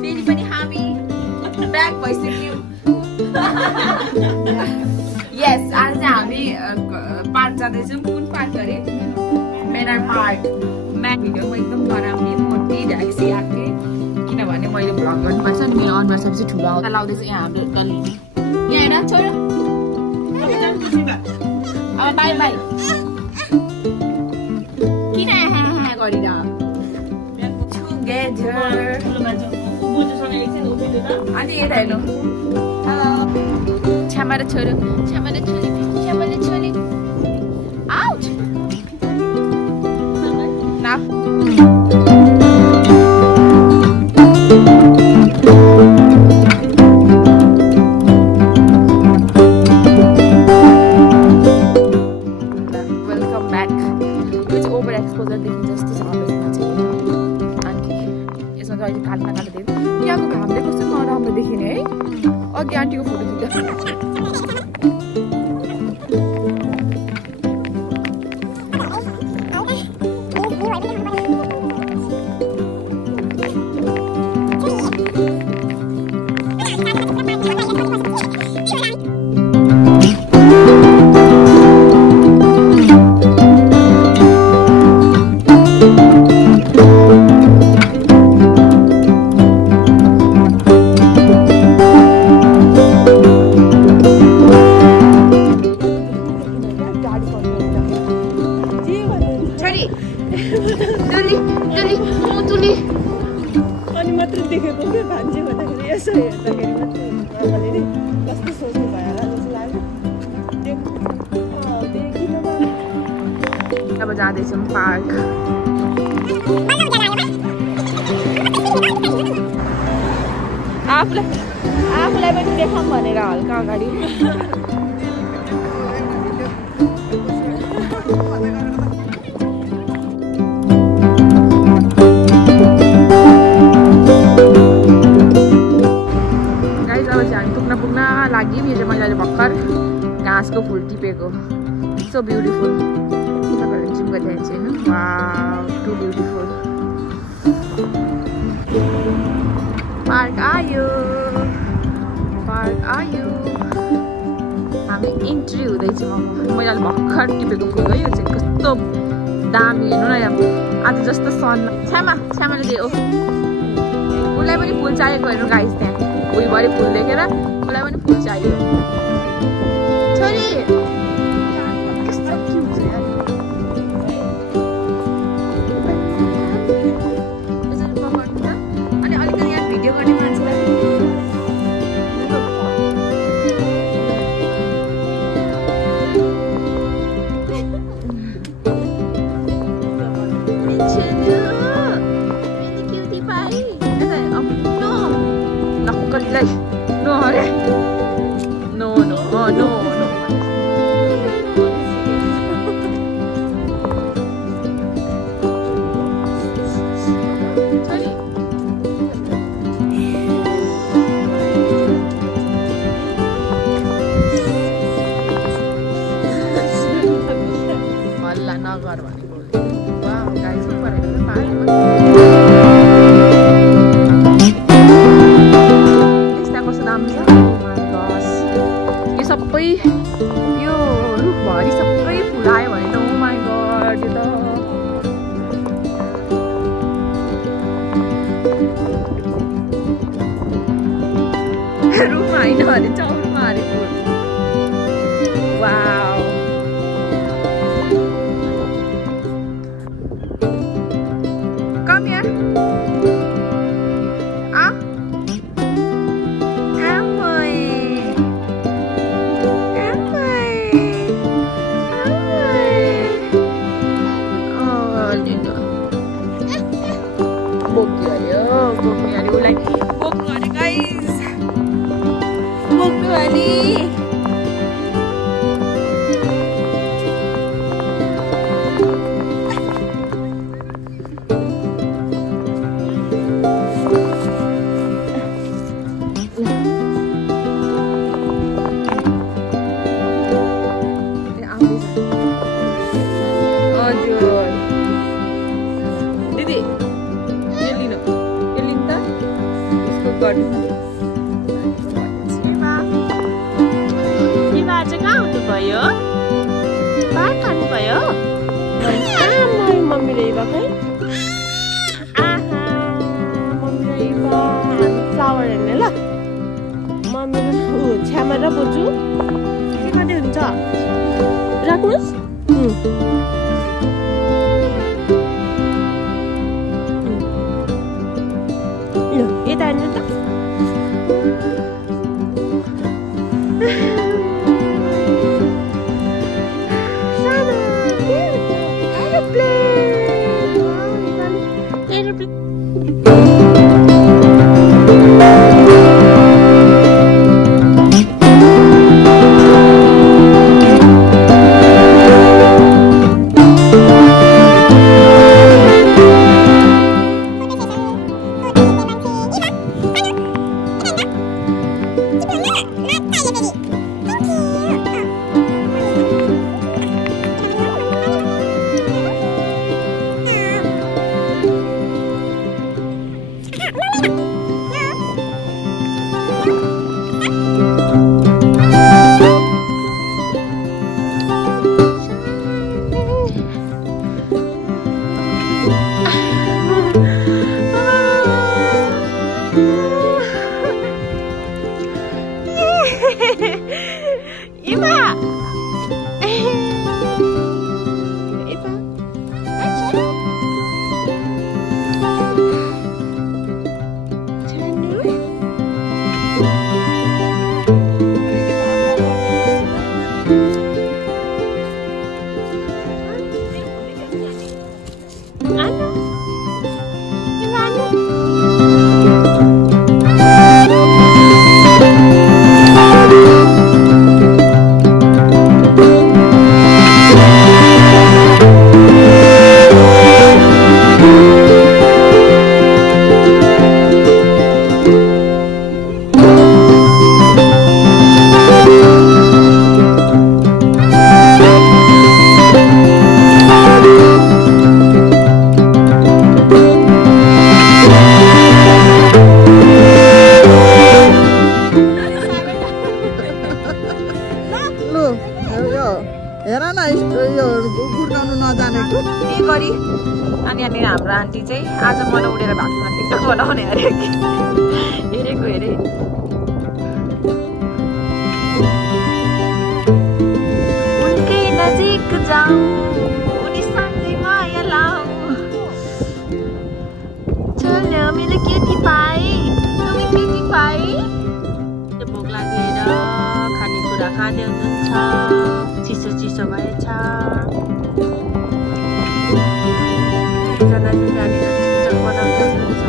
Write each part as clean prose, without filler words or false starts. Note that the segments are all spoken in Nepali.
फेरि पनि हामी ब्याक भइसक्यौँ। यस, आज चाहिँ हामी पार्क जाँदैछौँ। कुन पार्क अरे? मेनर पार्क। भिडियोमा एकदम नराम्रो मोटी ढाक्सी आएको थिएँ किनभने मैले भ्लग गर्नुपर्छ नि। मेरो अनुहार सबसे ठुलो आउँदा लाउँदैछ यहाँ हाम्रो डल्ली। यहाँ हेर छोरा, अब बाई बाई किन गरिरह अनि यता हेर्नु छ्यामा र छोरो, छ्यामा र छोरी, छ्यामा र छोरी। आउट ना वेलकम ब्याक। यो चाहिँ ओभर एक्सपोजर देखिन्छ जस्तो छ अबसमा चाहिँ। अनि यसमा चाहिँ अहिले कालो कालो देख्यो। यहाँको घामले कस्तो नराम्रो देखिने है। अघि आन्टीको फोटो खिच्दा अनि मात्र देखेको के भान्जे भन्दाखेरि यसो हेर्दाखेरि मात्रै नर्मली नि कस्तो सोच्नु भयो होला जस्तो लाग्यो। अब जाँदैछौँ पार्क। आफूलाई पनि देखाऊँ भनेर हल्का अगाडि। पुग्न लाग्यो। यो चाहिँ मैले अहिले भर्खर घाँसको फुल टिपेको। So beautiful. तपाईँहरूले जिम गरिदिएको छु होइन। Wow, too beautiful. पार्क आयो, पार्क आयो। हामी इन्ट्री हुँदैछौँ। मैले अहिले भर्खर टिपेको फुल हो। यो चाहिँ कस्तो दामी हेर्नु न। यहाँ आज जस्तो सन छ्यामाले दियो। उसलाई पनि फुल चाहिएको हेर्नु गाइस। त्यहाँ भुइँभरि फुल देखेर उसलाई पनि फुल चाहियो। छोरी कस्तो क्युट छ यार। यसरी पकाउनु त। अनि अलिकति यहाँ भिडियो गर्ने मान्छेलाई no, okay. No. Sorry. Wala nagar bani bole. Wow, guys, super है ना पार्क। सबै यो रुखभरि सबै फुलायो भने त ओ माई गड। यो त रुखमा होइन अरे चौरमा अरे फुल। वाउ, कम यार। गर्नु आज कहाँ आउनुभयो? पार्क खानुभयो? मम्मी र इवा खै मम्मी र इवा फ्लावर हेर्ने ल मम्मी छ्यामा र बोजू के गर्दै हुन्छ राख्नुहोस् यता हेर्नु त अनि हाम्रो आन्टी चाहिँ आज मन उडेर भातमा टिकटक बनाउने अरे हेरेको हेरे उनकै नजिक जाऊ उनी सँगै माया लाऊ चल मेरो केटी पाइ तपाईँ केटी पाइ भोक लागेर खानेकुरा खाँदै हुनुहुन्छ चिसो चिसो भएछ जना चाहिँ जानेर टिकटक बनाउँदै हुनुहुन्छ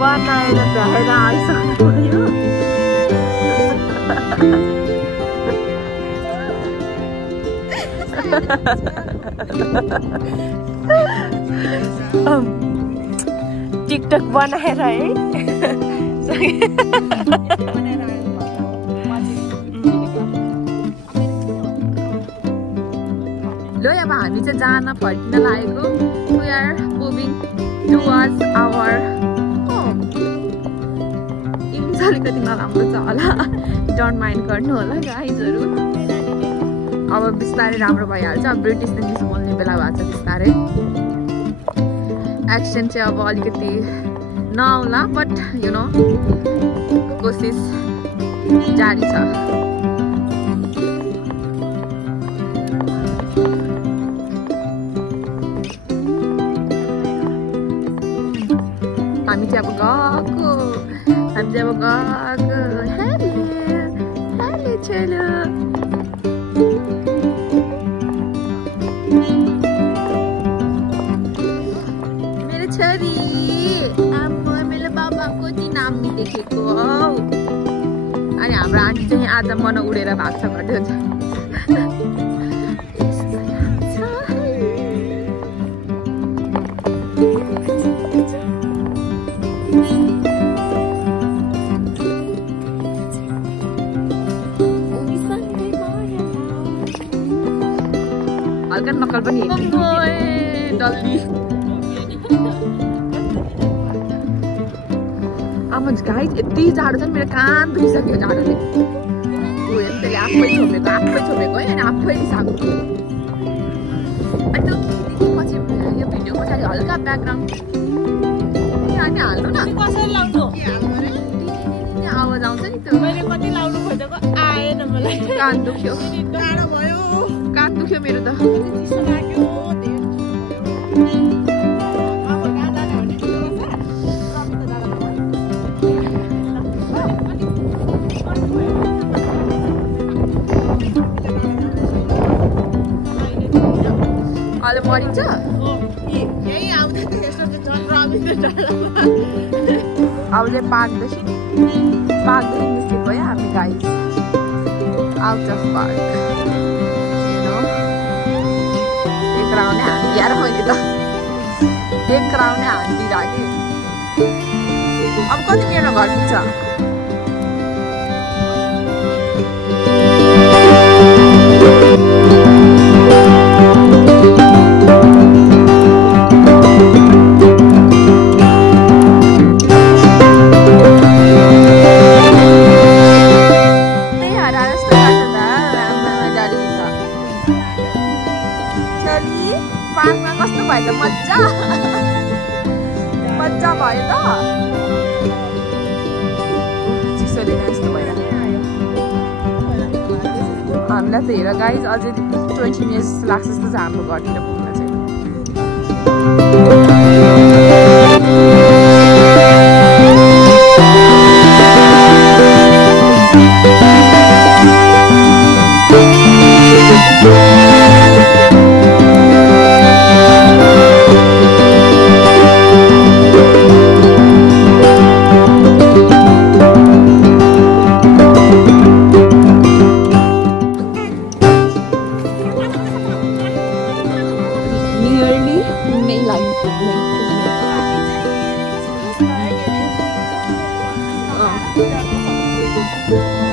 बनाएर भ्याएर आइसक्नु पर्यो टिकटक बनाएर है ल अब हामी चाहिँ जान फर्किन लागेको we are moving towards our home अलिकति नराम्रो छ होला डोन्ट माइन्ड गर्नु होला गाइजहरू अब बिस्तारै राम्रो भइहाल्छ अब ब्रिटिस इङ्ग्लिस बोल्ने बेला भएको छ बिस्तारै एक्सन चाहिँ अब अलिकति नआउला बट यु नो कोसिस जारी छ हामी चाहिँ अब गएको हेलो हेलो चलो मेरो छोरी मेरो बाबाको चाहिँ नाम नि देखेको हौ अनि हाम्रो आन्टी चाहिँ आज मन उडेर भाग्छ भन्दै हुन्छ हल्का नक्कल पनि डल्ली अब गाइस यति जाडो छ नि मेरो कान दुखिसक्यो जाडोले त्यसले आफै छोपेको है अनि आफै रिसाएको अनि पछि यो भिडियो पछाडि हल्का ब्याकग्राउन्ड अनि हाल्नु न कसरी लाउनु आवाज आउँछ नि त्यो मैले कति लाउनु खोजेको आएन मलाई कान दुख्यो टाढो भयो कान दुख्यो मेरो त चिसो लाग्यो अहिले मरिन्छ यही आउँदै त यस्तो झन् रमिलो डाँडामा अब चाहिँ पार्कदेखि निस्केको है हामी गाइस आउट अफ पार्क एक राउन्ड हान्दी यार मैले त एक राउन्ड हान्दी राखेँ अब कति मिनटमा घर पुग्छ मजा भयो त चिसोले यस्तो भइरहेको हामीलाई त हेर गाइस अझै 20 मिनट्स लाग्छ जस्तो छ हाम्रो घरतिर पुग्न चाहिँ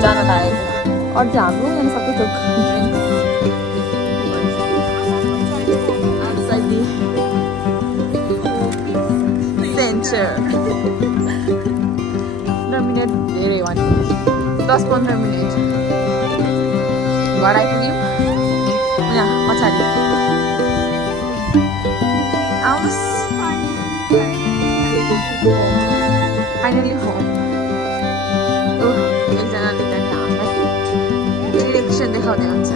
जान लागेको अझ हाम्रो यहाँ सबै थोक सेन्टर 15 मिनट धेरै भने 10-15 मिनट घर आइपुग्यौँ यहाँ पछाडि आउनुहोस् फाइनली होम एकजनाले त्यहाँनिर हामीलाई डिरेक्सन देखाउँदै हुन्छ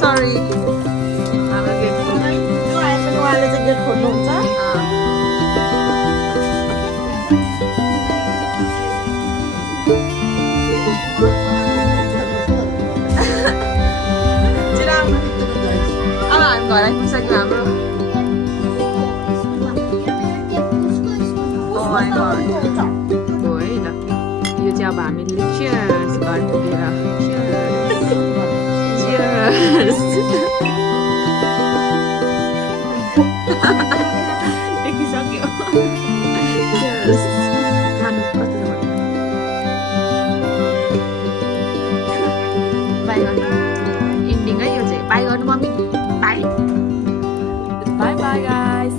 सरी हाम्रो गेट उहाँले चाहिँ गेट खोल्नुहुन्छ अब हामी घर आइपुगिसक्यो हाम्रो हो है त यो चाहिँ अब हामीले चियर्स घर पुगेर चियर्स देखिसक्यो चियर्स खानु कस्तो छ बाई गर्नु एन्डिङ है यो चाहिँ बाई गर्नु mummy by by by guys